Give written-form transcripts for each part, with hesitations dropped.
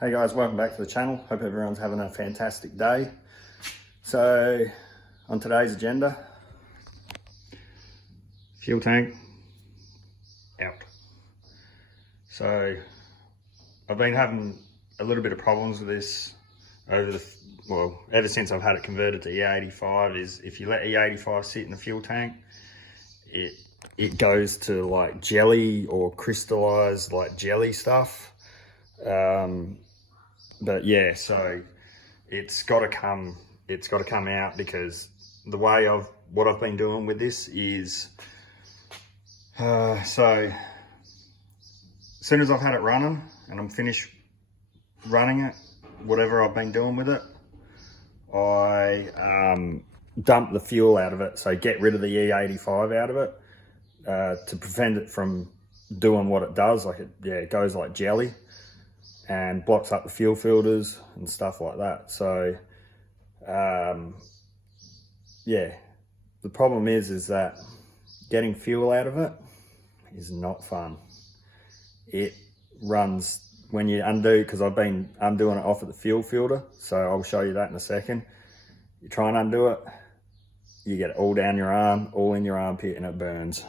Hey guys, welcome back to the channel. Hope everyone's having a fantastic day. So on today's agenda, fuel tank out. So I've been having a little bit of problems with this ever since I've had it converted to E85. Is if you let E85 sit in the fuel tank, it goes to like jelly or crystallized like jelly stuff. But yeah, so it's got to come out, because the way what I've been doing with this is, so as soon as I've had it running and I'm finished running it, whatever I've been doing with it, I dump the fuel out of it. So get rid of the E85 out of it to prevent it from doing what it does. Like it goes like jelly and blocks up the fuel filters and stuff like that. So yeah, the problem is that getting fuel out of it is not fun. It runs when you undo, because I've been undoing it off of the fuel filter, so I'll show you that in a second. You try and undo it, you get it all down your arm, all in your armpit, and it burns.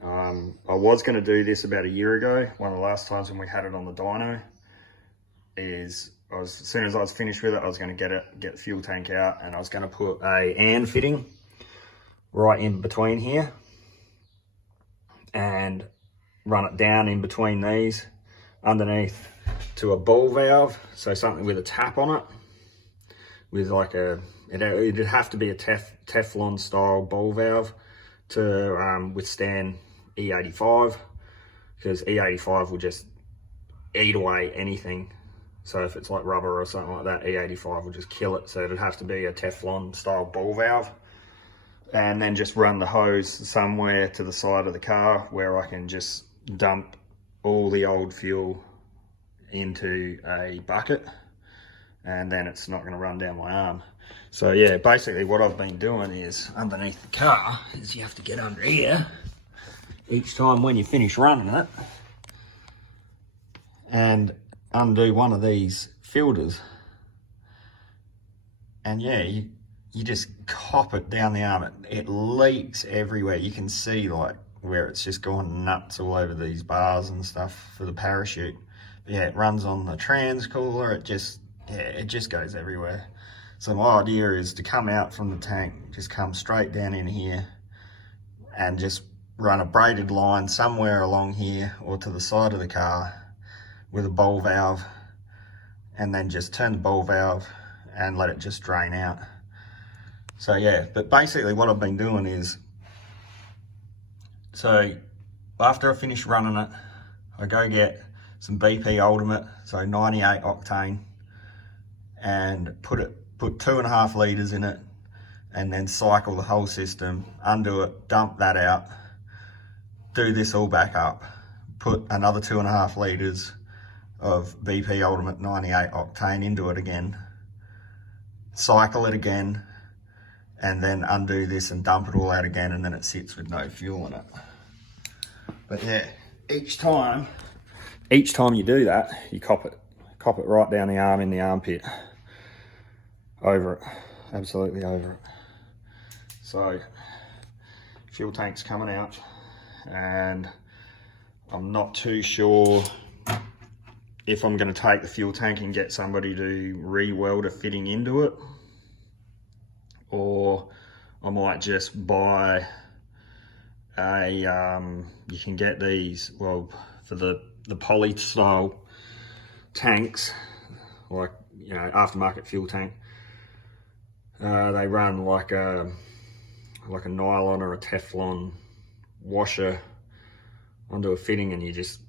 I was going to do this about a year ago. One of the last times when we had it on the dyno, as soon as I was finished with it, I was going to get the fuel tank out, and I was going to put a AND fitting right in between here and run it down in between these underneath to a ball valve, so something with a tap on it, with like it'd have to be a Teflon style ball valve to withstand E85, because E85 will just eat away anything. So if it's like rubber or something like that, E85 will just kill it. So it'd have to be a Teflon style ball valve, and then just run the hose somewhere to the side of the car where I can just dump all the old fuel into a bucket, and then it's not going to run down my arm. So yeah, basically what I've been doing is, underneath the car, is you have to get under here each time when you finish running it and undo one of these filters, and yeah, you just cop it down the arm. It leaks everywhere. You can see like where it's just gone nuts all over these bars and stuff for the parachute. But yeah, it runs on the trans cooler. It just goes everywhere. So my idea is to come out from the tank, just come straight down in here and just run a braided line somewhere along here or to the side of the car with a ball valve, and then just turn the ball valve and let it just drain out. So yeah, but basically what I've been doing is, so after I finish running it, I go get some BP Ultimate, so 98 octane, and put 2.5 litres in it, and then cycle the whole system, undo it, dump that out, do this all back up, put another 2.5 litres of BP Ultimate 98 octane into it again, cycle it again, and then undo this and dump it all out again, and then it sits with no fuel in it. But yeah, each time you do that, you cop it right down the arm, in the armpit, over it, absolutely over it. So fuel tank's coming out, and I'm not too sure if I'm going to take the fuel tank and get somebody to re-weld a fitting into it, or I might just buy you can get these, well, for the poly style tanks, like, you know, aftermarket fuel tank, they run like a nylon or a Teflon washer onto a fitting, and you just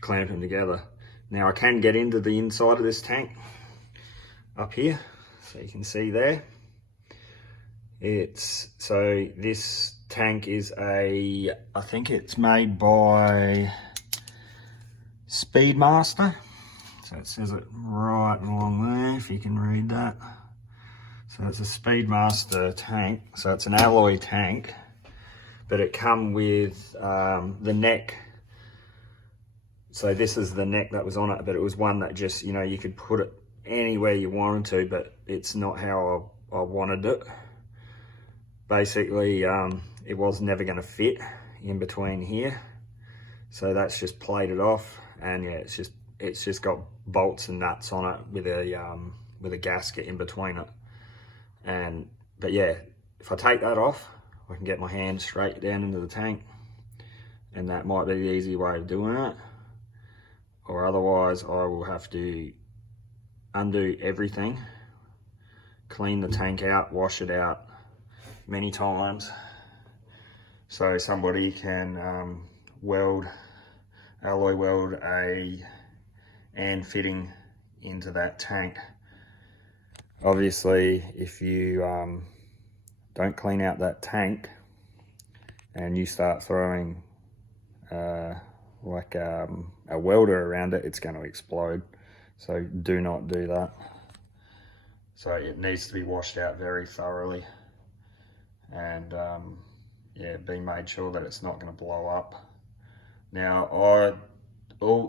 clamp them together. Now I can get into the inside of this tank up here, so you can see there. So this tank is I think it's made by Speedmaster. So it says it right along there, if you can read that. So it's a Speedmaster tank. So it's an alloy tank, but it come with the neck So this is the neck that was on it, but it was one that just, you know, you could put it anywhere you wanted to, but it's not how I wanted it. Basically, it was never going to fit in between here, so that's just plated off, and yeah, it's just got bolts and nuts on it with a gasket in between it. But yeah, if I take that off, I can get my hand straight down into the tank, and that might be the easy way of doing it. Or otherwise I will have to undo everything, clean the tank out, wash it out many times, so somebody can alloy weld a and fitting into that tank. Obviously, if you don't clean out that tank and you start throwing like a welder around it, it's going to explode. So do not do that. So it needs to be washed out very thoroughly, and yeah, be made sure that it's not going to blow up. Now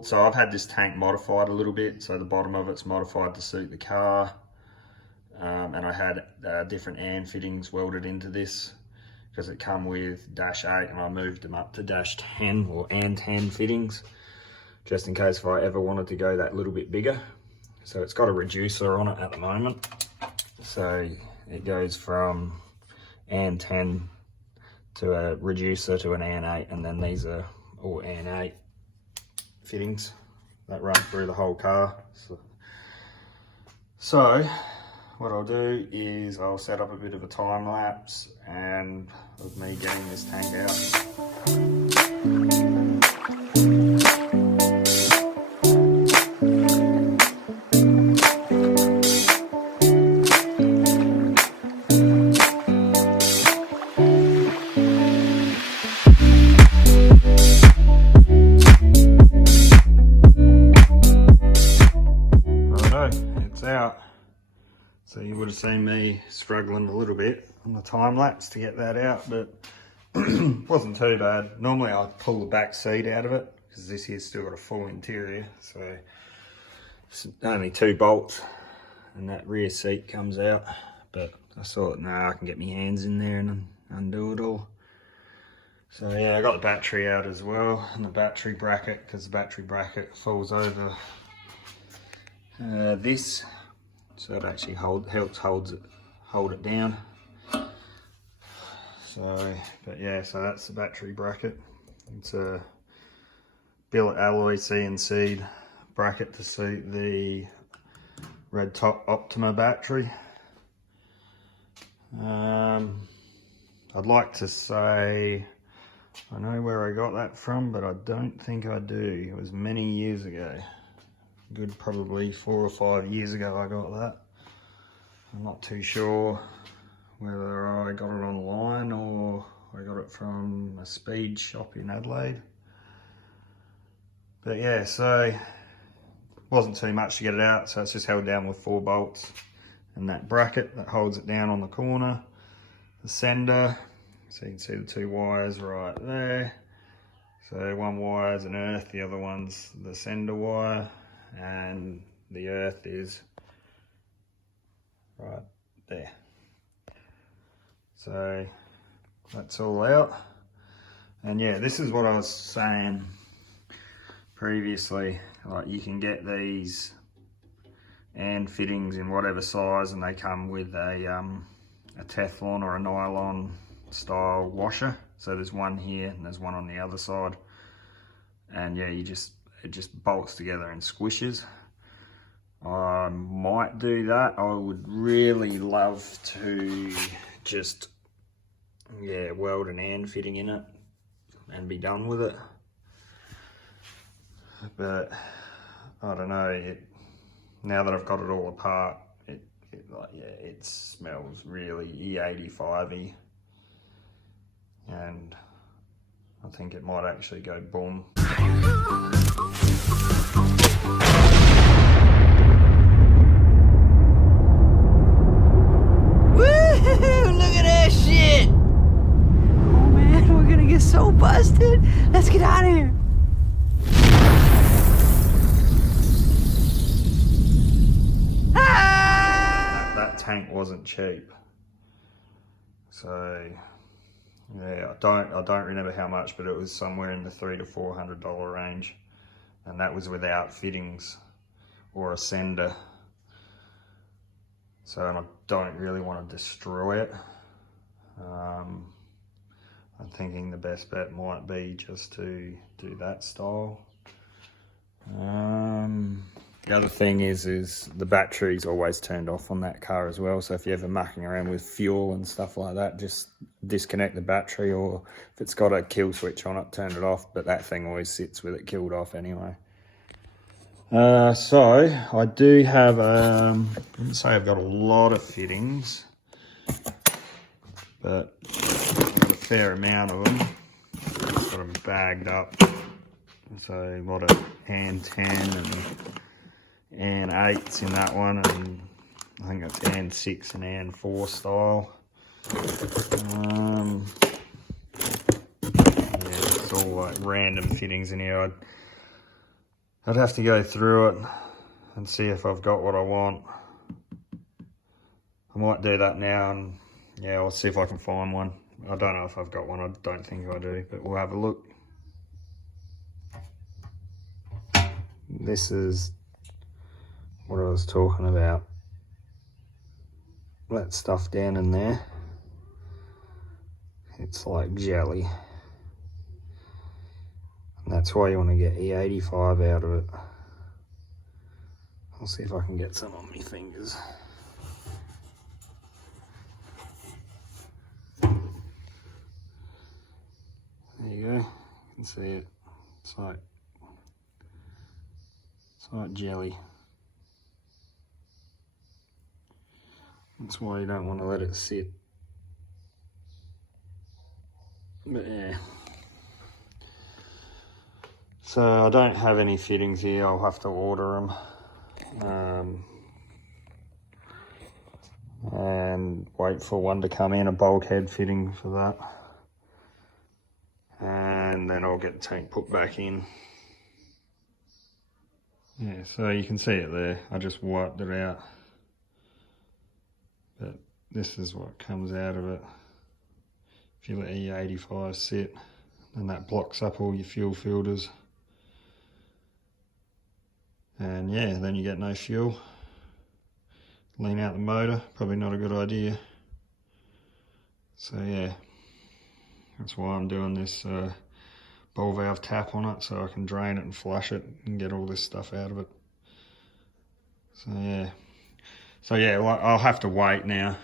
so I've had this tank modified a little bit, so the bottom of it's modified to suit the car, and I had different AND fittings welded into this, because it come with -8 and I moved them up to -10 or AND 10 fittings, just in case if I ever wanted to go that little bit bigger. So it's got a reducer on it at the moment, so it goes from AND 10 to a reducer to an AND 8, and then these are all AND 8 fittings that run through the whole car. So what I'll do is I'll set up a bit of a time lapse and of me getting this tank out. Out. So you would have seen me struggling a little bit on the time lapse to get that out, but wasn't too bad. Normally I'd pull the back seat out of it, because this here's still got a full interior, so it's only 2 bolts and that rear seat comes out. But I thought, nah, I can get my hands in there and undo it all. So yeah, I got the battery out as well, and the battery bracket, because the battery bracket falls over this, so it actually helps hold it down. So, but yeah, so that's the battery bracket. It's a billet alloy CNC bracket to suit the Red Top Optima battery. I'd like to say I know where I got that from, but I don't think I do. It was many years ago. Good, probably 4 or 5 years ago I got that. I'm not too sure whether I got it online or I got it from a speed shop in Adelaide. But yeah, so wasn't too much to get it out, so it's just held down with 4 bolts and that bracket that holds it down on the corner. The sender, so you can see the 2 wires right there. So one wire is an earth, the other one's the sender wire, and the earth is right there. So that's all out. And yeah, this is what I was saying previously, like you can get these and fittings in whatever size, and they come with a Teflon or a nylon style washer. So there's one here and there's one on the other side, and yeah, it just bolts together and squishes. I might do that. I would really love to just, yeah, weld an and fitting in it and be done with it. But I don't know, now that I've got it all apart, it smells really E85-y, and I think it might actually go boom. Woohoo! Look at that shit! Oh man, we're gonna get so busted. Let's get out of here. tank wasn't cheap. So yeah, I don't remember how much, but it was somewhere in the $300 to $400 range, and that was without fittings or a sender. So I don't really want to destroy it. I'm thinking the best bet might be just to do that style. The other thing is the battery's always turned off on that car as well. So if you're ever mucking around with fuel and stuff like that, just disconnect the battery, or if it's got a kill switch on it, turn it off. But that thing always sits with it killed off anyway. So I do have, I wouldn't say I've got a lot of fittings, but I've got a fair amount of them. I've got them bagged up. So a lot of AN 10 and AN 8s in that one, and I think it's AN 6 and AN 4 style. Yeah, it's all like random fittings in here. I'd have to go through it and see if I've got what I want. I might do that now, and yeah, I'll see if I can find one. I don't know if I've got one. I don't think I do, but we'll have a look. This is what I was talking about. That stuff down in there, it's like jelly. And that's why you want to get E85 out of it. I'll see if I can get some on my fingers. There you go, you can see it. It's like jelly. That's why you don't want to let it sit. But yeah. So I don't have any fittings here. I'll have to order them. And wait for one to come in, a bulkhead fitting for that. And then I'll get the tank put back in. Yeah, so you can see it there. I just wiped it out. But this is what comes out of it. If you let E85 sit, then that blocks up all your fuel filters. And yeah, then you get no fuel. Lean out the motor, probably not a good idea. So yeah, that's why I'm doing this ball valve tap on it, so I can drain it and flush it and get all this stuff out of it. So yeah, well, I'll have to wait now.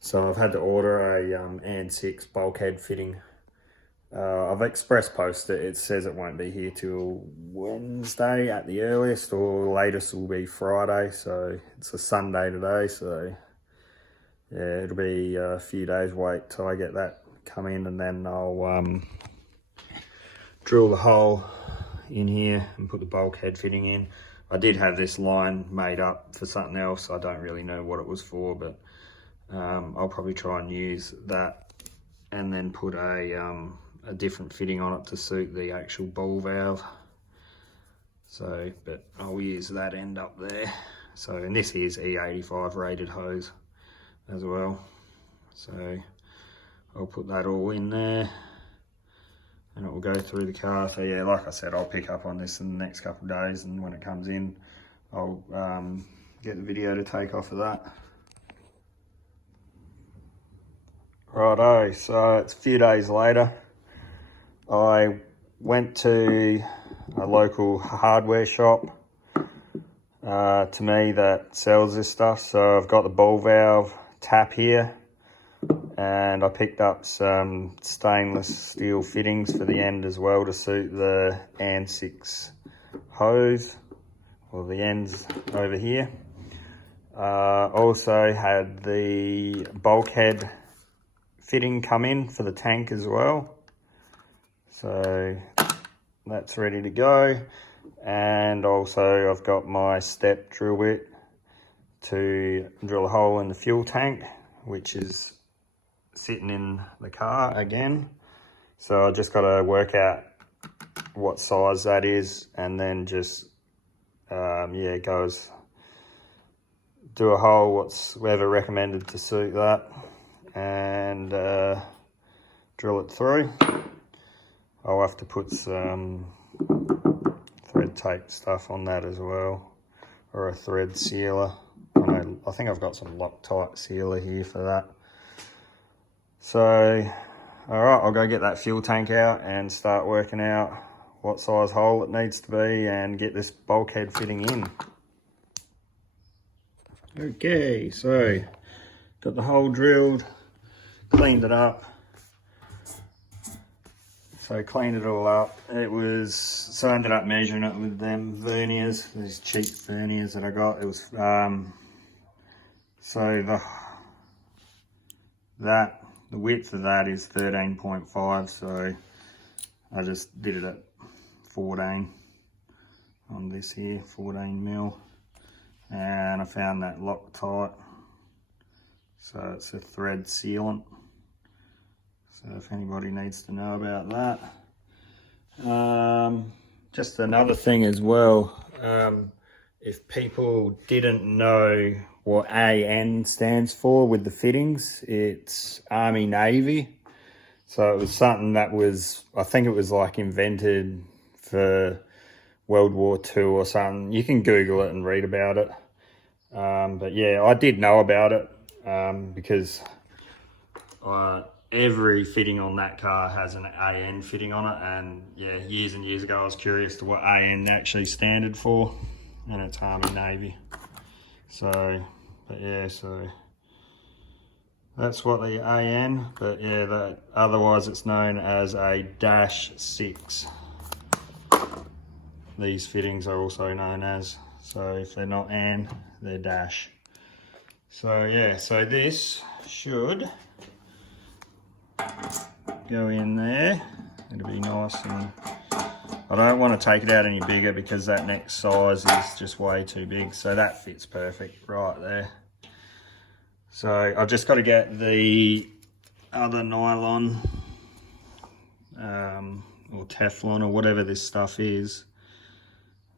So I've had to order a AN 6 bulkhead fitting. I've express posted it. It says it won't be here till Wednesday at the earliest, or latest will be Friday. So it's a Sunday today, so yeah, it'll be a few days wait till I get that come in, and then I'll drill the hole in here and put the bulkhead fitting in. I did have this line made up for something else. I don't really know what it was for, but I'll probably try and use that and then put a different fitting on it to suit the actual ball valve. So, but I'll use that end up there. So, and this is E85 rated hose as well. So I'll put that all in there and it will go through the car. So yeah, like I said, I'll pick up on this in the next couple of days, and when it comes in, I'll get the video to take off of that. Righto, so it's a few days later. I went to a local hardware shop to me that sells this stuff. So I've got the ball valve tap here, and I picked up some stainless steel fittings for the end as well to suit the AN 6 hose, or the ends over here. Also had the bulkhead fitting come in for the tank as well. So that's ready to go. And also I've got my step drill bit to drill a hole in the fuel tank, which is sitting in the car again. So I just got to work out what size that is, and then just yeah, go as do a hole whatever recommended to suit that, and drill it through. I'll have to put some thread tape stuff on that as well, or a thread sealer. I think I've got some Loctite sealer here for that. So, all right, I'll go get that fuel tank out and start working out what size hole it needs to be and get this bulkhead fitting in. Okay, so got the hole drilled, cleaned it up. So cleaned it all up. So I ended up measuring it with them verniers, these cheap verniers that I got. It was, so the width of that is 13.5, so I just did it at 14 on this here, 14 mil. And I found that Loctite, so it's a thread sealant. So if anybody needs to know about that. Just another thing as well, if people didn't know what AN stands for with the fittings, it's Army Navy. So it was something that was, I think it was like invented for World War II or something. You can Google it and read about it. But yeah, I did know about it because every fitting on that car has an AN fitting on it, and yeah, years and years ago I was curious to what AN actually standard for, and it's Army Navy. So, but yeah, so that's what the AN, but yeah, otherwise it's known as a -6. These fittings are also known as, so if they're not AN, they're dash. So yeah, so this should go in there. It'll be nice, and I don't want to take it out any bigger because that next size is just way too big. So that fits perfect right there. So I've just got to get the other nylon or Teflon or whatever this stuff is.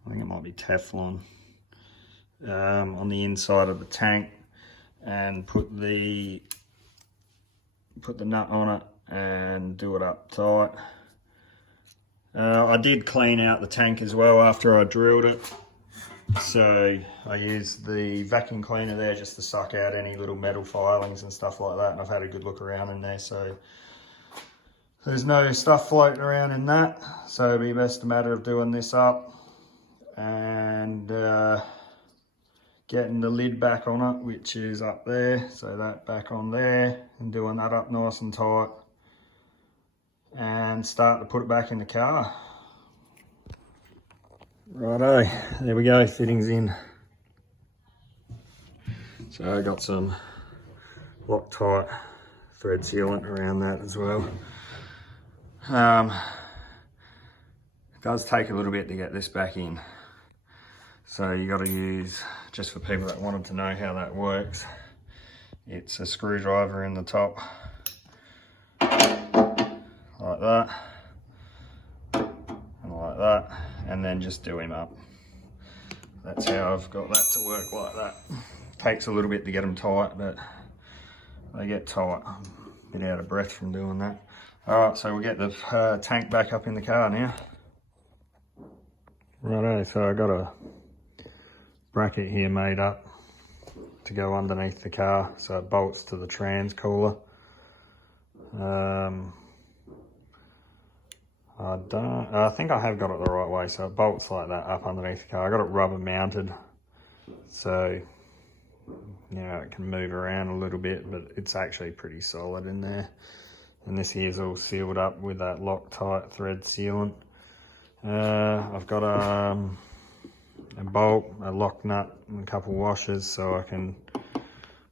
I think it might be Teflon on the inside of the tank, and put the nut on it and do it up tight. I did clean out the tank as well after I drilled it, so I used the vacuum cleaner there just to suck out any little metal filings and stuff like that, and I've had a good look around in there, so there's no stuff floating around in that. So it'll be best a matter of doing this up and getting the lid back on it, which is up there, so that back on there, and doing that up nice and tight, and start to put it back in the car. Righto, there we go, fittings in. So I got some Loctite thread sealant around that as well. It does take a little bit to get this back in. So you got to use, just for people that wanted to know how that works, it's a screwdriver in the top, like that, and like that, and then just do him up. That's how I've got that to work like that. Takes a little bit to get them tight, but they get tight. I'm a bit out of breath from doing that. All right, so we'll get the tank back up in the car now. Righto, so I got a bracket here made up to go underneath the car, so it bolts to the trans cooler. I think I have got it the right way, so it bolts like that up underneath the car. I got it rubber mounted, so you know it can move around a little bit, but it's actually pretty solid in there. And this here is all sealed up with that Loctite thread sealant. I've got a bolt, a lock nut, and a couple washers, so I can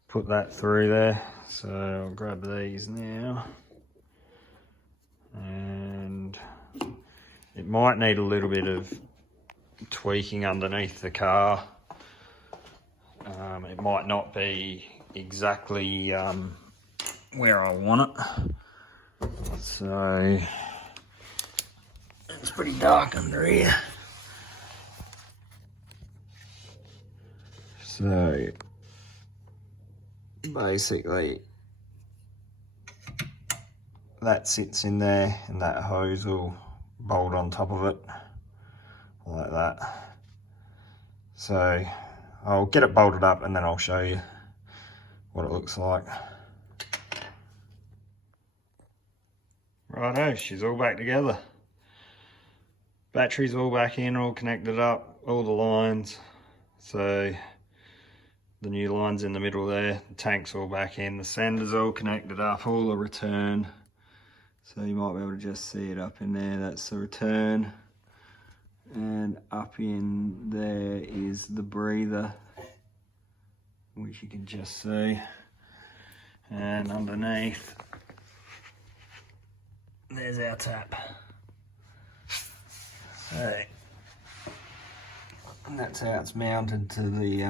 put that through there. So I'll grab these now, and it might need a little bit of tweaking underneath the car. It might not be exactly where I want it, so it's pretty dark under here. So basically that sits in there and that hose will bolt on top of it like that. So I'll get it bolted up and then I'll show you what it looks like. Righto, she's all back together. Battery's all back in, all connected up, all the lines. So the new line's in the middle there, the tank's all back in, the sender's all connected up, all the return. So you might be able to just see it up in there, that's the return. And up in there is the breather, which you can just see. And underneath, there's our tap. So, and that's how it's mounted to the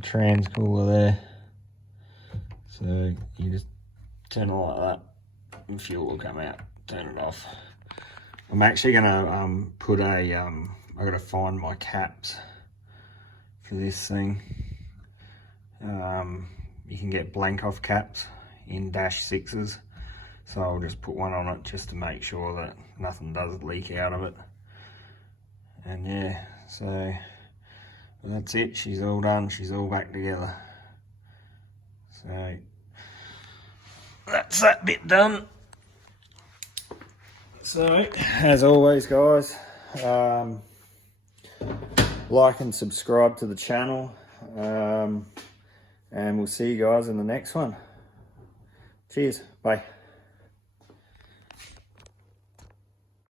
transcooler there. So you just turn it like that and fuel will come out, turn it off. I'm actually gonna put a, I gotta find my caps for this thing. You can get blank off caps in -6s. So I'll just put one on it just to make sure that nothing does leak out of it. And yeah, so that's it. She's all done. She's all back together. So that's that bit done. So as always, guys, like and subscribe to the channel. And we'll see you guys in the next one. Cheers. Bye.